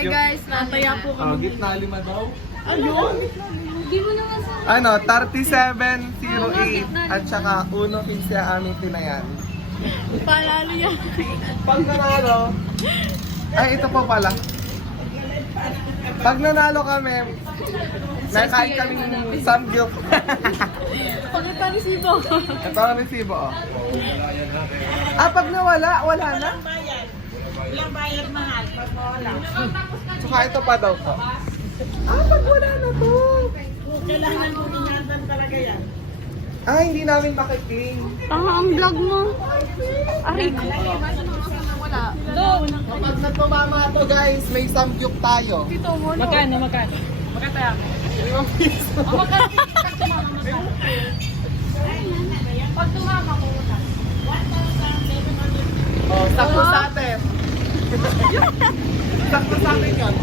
Hi guys, nataya po Oh, kami. gitna 5 daw. Ayun! Hindi mo naman sa... Ano, 3708 at saka 1.15 ang aming tinayan. Palalo yan. Pag nanalo, ay ito po pala. Pag nanalo kami, nakain kaming samgyup. Pagkat pa resibo. Ito ang resibo, oh. Pag nawala, wala na? Ilang bayad mahal pag wala. Tsaka ito pa daw po. Pag wala na to. Kailangan mo ingatan talaga yan. Hindi namin makiklaim. Tanga ang vlog mo. Aray ko. Wala. Doon. Kapag nagpamama to guys, may samgyup tayo. Dito mo. Magkano? Magkano tayo? 5 piso. Pag tumama ko, 1,700. Oh, sakto sa atin. Sakto sa atin yun.